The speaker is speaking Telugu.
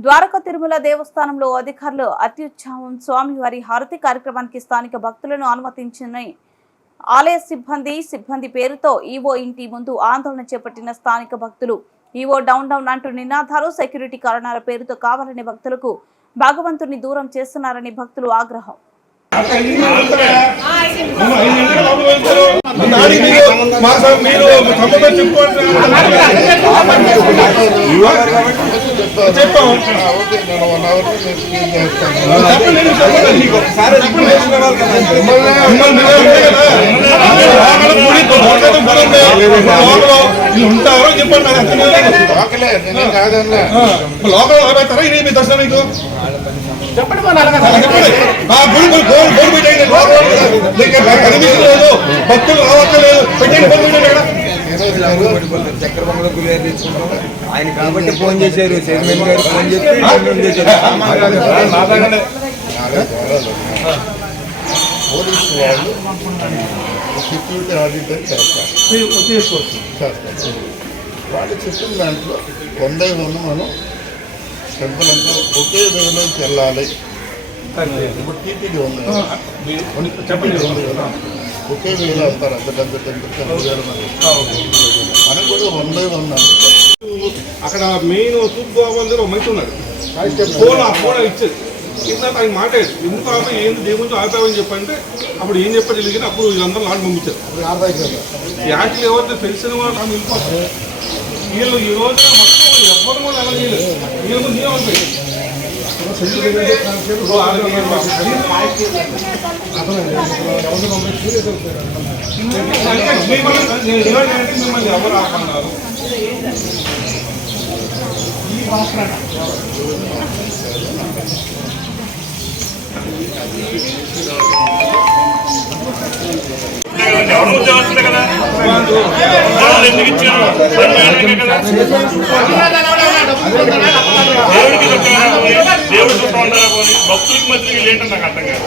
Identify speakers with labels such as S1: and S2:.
S1: ద్వారక తిరుమల దేవస్థానంలో అధికారులు అత్యుత్సాహం స్వామివారి హారతి కార్యక్రమానికి స్థానిక భక్తులను అనుమతించిన ఆలయ సిబ్బంది సిబ్బంది పేరుతో ఈవో ఇంటి ముందు ఆందోళన చేపట్టిన స్థానిక భక్తులు. ఈవో డౌన్ డౌన్ అంటూ నినాదాలు సెక్యూరిటీ కారణాల పేరుతో కావాలని భక్తులకు భగవంతుని దూరం చేస్తున్నారని భక్తులు ఆగ్రహం.
S2: మీరు ఉంటారో చెప్పండి. నాకు లోపల ఇది మీ దర్శనం మీకు చెప్పండి గుడి గోడు పెట్టండి భక్తులు రావట్లేదు పెట్టండి గోల్ పెట్టండి అక్కడ
S3: చక్రబంగ్లో గులేరు తీసుకుంటాం. ఆయన కాబట్టి ఫోన్ చేశారు చైర్మన్ గారు ఫోన్ చేసి ఫోన్ చేశారు.
S4: పోలీసు వాళ్ళు సెక్యూరిటీ ఆడిట్ అని చేస్తారు
S2: తీసుకోవచ్చు
S4: చేస్తారు వాళ్ళు చెప్పిన దాంట్లో వంద వంద మనం టెంపుల్ అంతా ఒకే వేలోకి వెళ్ళాలి ఇప్పుడు టీటీడీ ఉంది. కదా,
S2: చెప్పండి.
S4: ఉంది. కదా ఒకే వేలో వెళ్తారు అంత పెద్ద మంది మనకు కూడా వంద వంద
S2: అక్కడ మెయిన్ తూర్పు గోవాలో మంచి ఉన్నాడు. ఫోన్ ఆ ఫోన్ ఇచ్చేది. కింద ఆయన మాట ఎందుకు ఆపా ఏంది గురించి ఆపావని చెప్పంటే అప్పుడు ఏం చెప్పారు తెలియదు అప్పుడు వీళ్ళందరూ లాంటి పంపించారు. యాక్చువల్ ఎవరితో తెలిసిన వాళ్ళు ఆమె వెళ్ళిపోతారు. వీళ్ళు ఈ రోజు మొత్తం ఎవ్వరు కూడా ఎలా చేయలేదు. వీళ్ళు నీళ్ళు ఉంటాయి మిమ్మల్ని ఎవరు ఆపన్నారు
S5: ఎవరు ఉద్యోగస్తులే కదా? ఎందుకు ఇచ్చారు? కదా? భక్తులకి మధ్య వీళ్ళు నాకు అర్థం కాదు.